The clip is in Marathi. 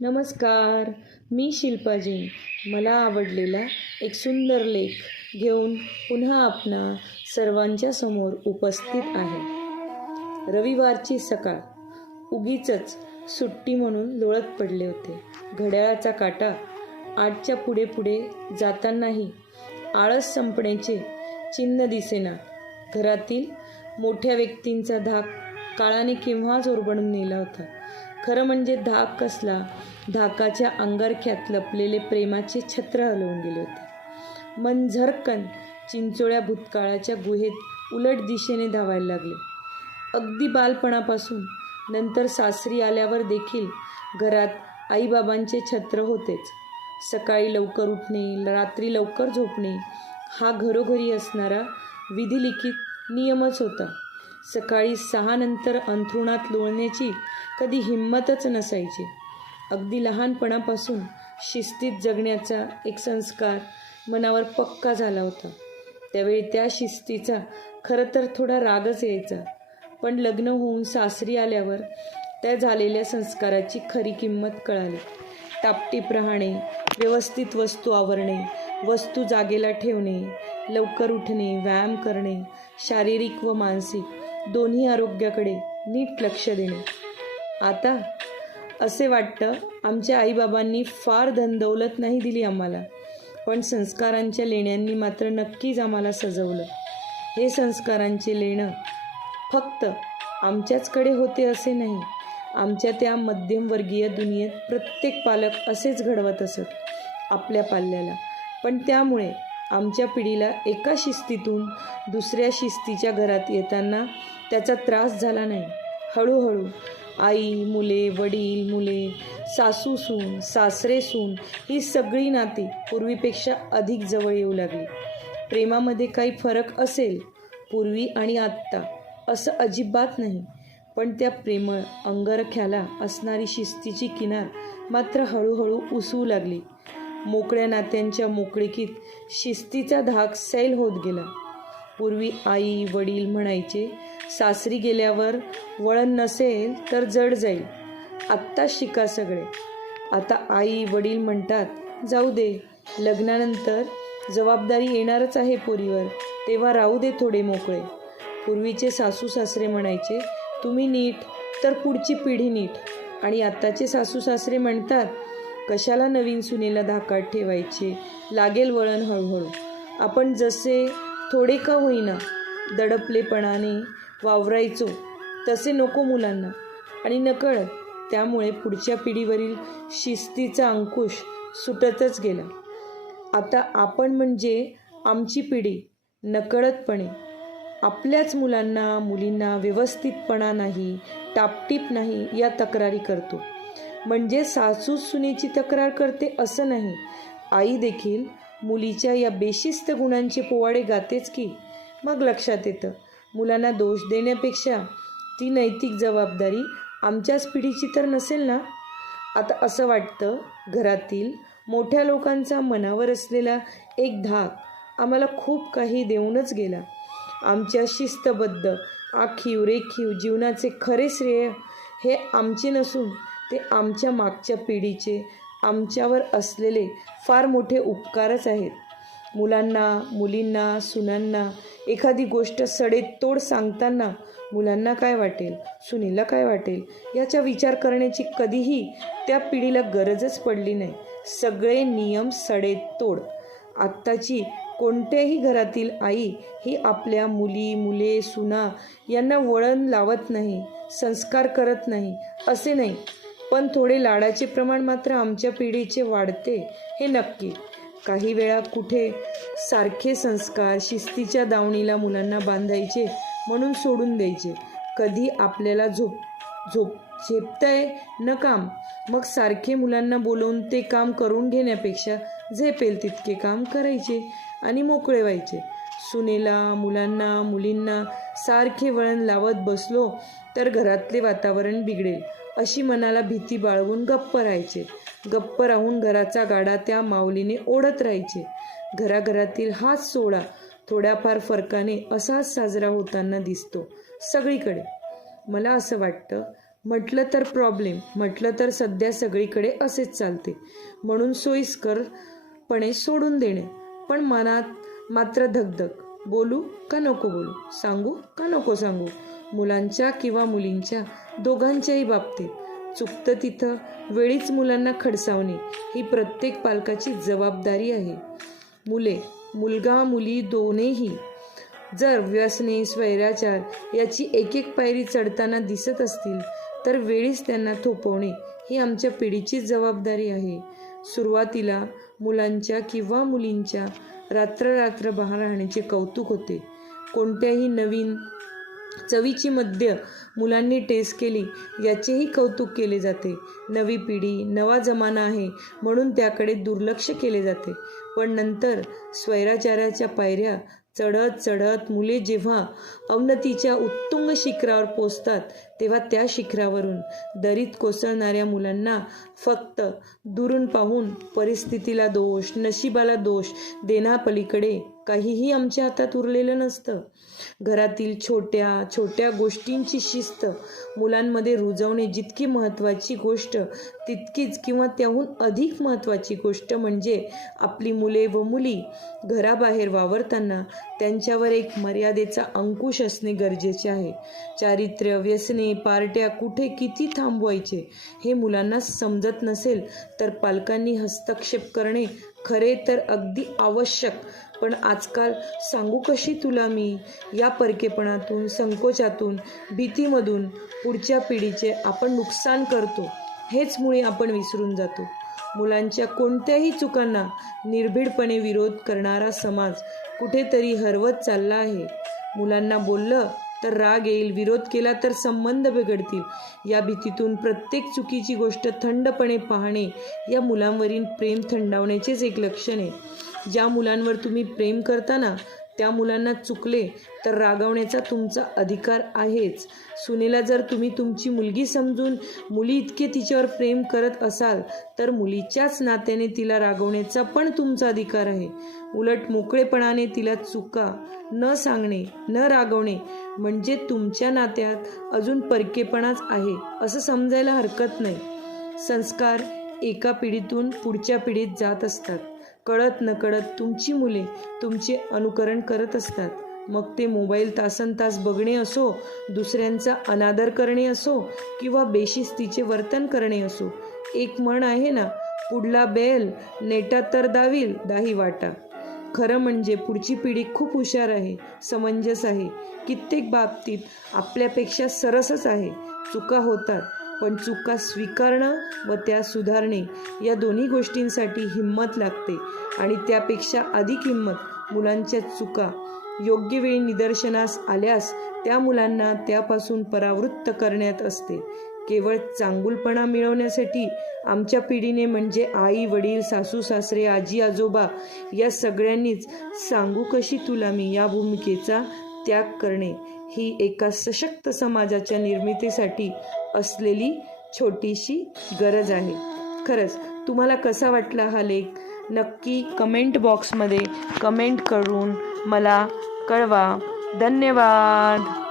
नमस्कार मी शिल्पा जैन मला आवडलेला एक सुंदर लेख घेऊन पुन्हा आपणा सर्वांच्या समोर उपस्थित आहे. रविवारची सकाळ. उगीच सुट्टी म्हणून लोळत पडले होते. घड्याळाचा काटा आठच्या पुढे पुढे जातानाही आळस संपण्याचे चिन्ह दिसेना. घरातील मोठ्या व्यक्तींचा धाक काळाने केव्हाच ओरबडून नेला होता. खरं म्हणजे धाक कसला? धाकाच्या अंगारख्यात लपलेले प्रेमाचे छत्र हलवून गेले होते. मन झरकन चिंचोळ्या भूतकाळाच्या गुहेत उलट दिशेने धावायला लागले. अगदी बालपणापासून नंतर सासरी आल्यावर देखील घरात आईबाबांचे छत्र होतेच. सकाळी लवकर उठणे रात्री लवकर झोपणे हा घरोघरी असणारा विधिलिखित नियमच होता. सकाळी सहानंतर अंथरुणात लोळण्याची कधी हिंमतच नसायची. अगदी लहानपणापासून शिस्तीत जगण्याचा एक संस्कार मनावर पक्का झाला होता. त्यावेळी त्या शिस्तीचा खरं तर थोडा रागच यायचा. पण लग्न होऊन सासरी आल्यावर त्या झालेल्या संस्काराची खरी किंमत कळाली. टापटीप राहणे व्यवस्थित वस्तू आवरणे वस्तू जागेला ठेवणे लवकर उठणे व्यायाम करणे शारीरिक व मानसिक दोन्ही आरोग्याकडे नीट लक्ष देणे. आता असे वाटतं आमच्या आईबाबांनी फार धनदौलत नाही दिली आम्हाला. पण संस्कारांच्या लेण्यांनी मात्र नक्कीच आम्हाला सजवलं. हे संस्कारांचे लेणं फक्त आमच्याचकडे होते असे नाही. आमच्या त्या मध्यमवर्गीय दुनियेत प्रत्येक पालक असेच घडवत असत आपल्या पाल्याला. पण त्यामुळे आमच्या पिढीला एका शिस्तीतून दुसऱ्या शिस्तीच्या घरात येताना त्याचा त्रास झाला नाही. हळूहळू आई मुले वडील मुले सासू सून सासरे सून ही सगळी नाती पूर्वीपेक्षा अधिक जवळ येऊ लागली. प्रेमामध्ये काही फरक असेल पूर्वी आणि आत्ता असं अजिबात नाही. पण त्या प्रेमळ अंगरख्याला असणारी शिस्तीची किनार मात्र हळूहळू उसवू लागली. मोकळ्या नात्यांच्या मोकळीकीत शिस्तीचा धाक सैल होत गेला. पूर्वी आई वडील म्हणायचे सासरी गेल्यावर वळण नसेल तर जड जाईल. आत्ता शिका सगळे. आता आई वडील म्हणतात जाऊ दे लग्नानंतर जबाबदारी येणारच आहे पोरीवर तेव्हा राहू दे थोडे मोकळे. पूर्वीचे सासू सासरे म्हणायचे तुम्ही नीट तर पुढची पिढी नीट. आणि आत्ताचे सासू सासरे म्हणतात कशाला नवीन सुनेला धाकात ठेवायचे? लागेल वळण हळूहळू. आपण जसे थोडे का होईना दडपलेपणाने वावरायचो तसे नको मुलांना. आणि नकळत त्यामुळे पुढच्या पिढीवरील शिस्तीचा अंकुश सुटतच गेला. आता आपण म्हणजे आमची पिढी नकळतपणे. आपल्याच मुलांना मुलींना व्यवस्थितपणा नाही टापटीप नाही या तक्रारी करतो. म्हणजे सासू सुनेची तक्रार करते असं नाही. आई देखील मुलीच्या या बेशिस्त गुणांचे पोवाडे गातेच की. मग लक्षात येतं मुलांना दोष देण्यापेक्षा ती नैतिक जबाबदारी आमच्याच पिढीची तर नसेल ना? आता असं वाटतं घरातील मोठ्या लोकांचा मनावर असलेला एक धाक आम्हाला खूप काही देऊनच गेला. आमच्या शिस्तबद्ध आखीव रेखीव जीवनाचे खरे श्रेय हे आमचे नसून ते आमच्या मागच्या पिढीचे आमच्यावर असलेले फार मोठे उपकारच आहेत. मुलांना मुलींना सुनांना एखादी गोष्ट सडेतोड सांगताना मुलांना काय वाटेल सुनीला काय वाटेल याचा विचार करण्याची कधीही त्या पिढीला गरजच पडली नाही. सगळे नियम सडेतोड. आत्ताची कोणत्याही घरातील आई ही आपल्या मुली मुले सुना यांना वळण लावत नाही संस्कार करत नाही असे नाही. पण थोडे लाडाचे प्रमाण मात्र आमच्या पिढीचे वाढते हे नक्की. काही वेळा कुठे सारखे संस्कार शिस्तीच्या दावणीला मुलांना बांधायचे म्हणून सोडून द्यायचे. कधी आपल्याला झोप झोप झेपतंय? न काम मग सारखे मुलांना बोलवून ते काम करून घेण्यापेक्षा झेपेल तितके काम करायचे आणि मोकळे व्हायचे. सुनेला मुलांना मुलींना सारखे वळण लावत बसलो तर घरातले वातावरण बिघडेल. अशी मनाला भीती बाळगून गप्प राहायचे. गप्प राहून घराचा गाडा त्या माऊलीने ओढत राहायचे. घराघरातील हाच सोहळा थोड्याफार फरकाने असाच साजरा होताना दिसतो सगळीकडे. मला असं वाटतं म्हटलं तर प्रॉब्लेम म्हटलं तर सध्या सगळीकडे असेच चालते. म्हणून सोयीस्करपणे सोडून देणे. पण मनात मात्र धगधग बोलू का नको बोलू सांगू का नको सांगू? मुलांच्या किंवा मुलींच्या दोघांच्याही बाबतीत चुकतं तिथं वेळीच मुलांना खडसावणे ही प्रत्येक पालकाची जबाबदारी आहे. मुले मुलगा मुली दोन्हीही जर व्यसने स्वैराचार याची एक एक पायरी चढताना दिसत असतील तर वेळीच त्यांना थोपवणे ही आमच्या पिढीचीच जबाबदारी आहे. सुरुवातीला मुलांच्या किंवा मुलींच्या रात्र रात्र बाहेर राहण्याचे कौतुक होते. कोणत्याही नवीन चवीची मद्य मुलांनी टेस्ट केली याचेही कौतुक केले जाते. नवी पिढी नवा जमाना आहे म्हणून त्याकडे दुर्लक्ष केले जाते. पण नंतर स्वैराचाराच्या पायऱ्या चढत चढत मुले जेव्हा अवनतीच्या उत्तुंग शिखरावर पोचतात तेव्हा त्या शिखरावरून दरीत कोसळणाऱ्या मुलांना फक्त दुरून पाहून परिस्थितीला दोष नशिबाला दोष देण्यापलीकडे काहीही आमच्या हातात उरलेलं नसतं. घरातील छोट्या छोट्या गोष्टींची शिस्त मुलांमध्ये रुजवणे जितकी महत्त्वाची गोष्ट तितकीच किंवा त्याहून अधिक महत्त्वाची गोष्ट म्हणजे आपली मुले व मुली घराबाहेर वावरताना त्यांच्यावर एक मर्यादेचा अंकुश असणे गरजेचे आहे. चारित्र्य व्यसने पार्ट्या कुठे किती थांबवायचे हे मुलांना समजत नसेल तर पालकांनी हस्तक्षेप करणे खरे तर अगदी आवश्यक. पण आजकाल सांगू कशी तुला मी? या परकेपणातून संकोचातून भीतीमधून पुढच्या पिढीचे आपण नुकसान करतो. हेच मुळे आपण विसरून जातो. मुलांच्या कोणत्याही चुकांना निर्भीडपणे विरोध करणारा समाज कुठेतरी हरवत चालला आहे. मुलांना बोललं तर राग येईल विरोध केला तर संबंध बिघडतील. या भीतीतून प्रत्येक चुकीची गोष्ट थंडपणे पाहणे या मुलांवरील प्रेम थंडावण्याचेच एक लक्षण आहे. ज्या मुलांवर तुम्ही प्रेम करताना त्या मुलांना चुकले तर रागवण्याचा तुमचा अधिकार आहेच. सुनेला जर तुम्ही तुमची मुलगी समजून मुली इतके तिच्यावर प्रेम करत असाल तर मुलीच्याच नात्याने तिला रागवण्याचा पण तुमचा अधिकार आहे. उलट मोकळेपणाने तिला चुका न सांगणे न रागवणे म्हणजे तुमच्या नात्यात अजून परकेपणाच आहे असं समजायला हरकत नाही. संस्कार एका पिढीतून पुढच्या पिढीत जात असतात. कळत नकळत तुमची मुले तुमचे अनुकरण करत असतात. मग ते मोबाईल तासन तास बघणे असो दुसऱ्यांचा अनादर करणे असो किंवा बेशिस्तीचे वर्तन करणे असो एक म्हण आहे ना पुढला बेल नेटा तर दावील दाही वाटा. खरं म्हणजे पुढची पिढी खूप हुशार आहे समंजस आहे. कित्येक बाबतीत आपल्यापेक्षा सरसच आहे. चुका होतात. पण चुका स्वीकारणं व त्या सुधारणे या दोन्ही गोष्टींसाठी हिंमत लागते. आणि त्यापेक्षा अधिक हिंमत मुलांच्या चुका योग्य वेळी निदर्शनास आल्यास त्या मुलांना त्यापासून परावृत्त करण्यात असते. केवळ चांगुलपणा मिळवण्यासाठी आमच्या पिढीने म्हणजे आई वडील सासू सासरे आजी आजोबा या सगळ्यांनीच सांगू कशी तुला मी या भूमिकेचा त्याग करणे ही एका सशक्त समाजाच्या निर्मितीसाठी असलेली छोटीशी गरज आहे. खरंच तुम्हाला कसा वाटला हा लेख? नक्की कमेंट बॉक्समध्ये कमेंट करून मला कळवा. धन्यवाद!